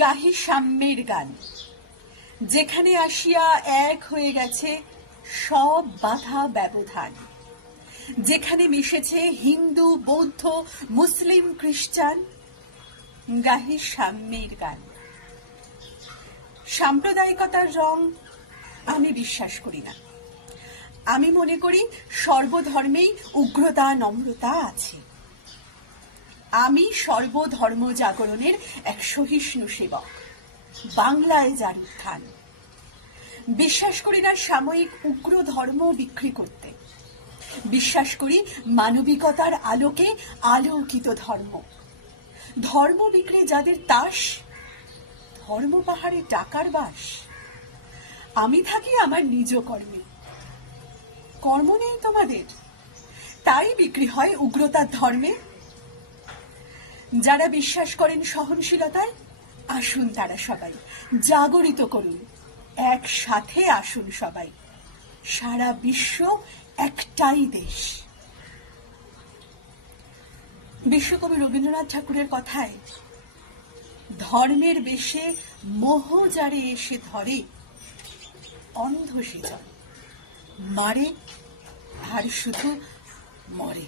গাহি সাম্যের গান, যেখানে আসিয়া এক হয়ে গেছে সব বাধা ব্যবধান, যেখানে মিশেছে হিন্দু, বৌদ্ধ, মুসলিম, খ্রিস্টান। গাহি সাম্যের গান। সাম্প্রদায়িকতার রং আমি বিশ্বাস করি না। আমি মনে করি সর্বধর্মেই উগ্রতা, নম্রতা আছে। আমি সর্বধর্ম জাগরণের এক সহিষ্ণু সেবক, বাংলায় যার উত্থান। বিশ্বাস করি না সাময়িক উগ্র ধর্ম বিক্রি করতে। বিশ্বাস করি মানবিকতার আলোকে আলোকিত ধর্ম। ধর্ম বিক্রি যাদের তাস, ধর্ম পাহাড়ে টাকার বাস। আমি থাকি আমার নিজ কর্মে, কর্ম নেই তোমাদের, তাই বিক্রি হয় উগ্রতার ধর্মে। যারা বিশ্বাস করেন সহনশীলতায়, আসুন তারা সবাই জাগরিত করুন, একসাথে আসুন সবাই। সারা বিশ্ব একটাই দেশ। বিশ্বকবি রবীন্দ্রনাথ ঠাকুরের কথায়, ধর্মের বেশে মোহ যারে এসে ধরে, অন্ধ সে জন মারে আর শুধু মরে।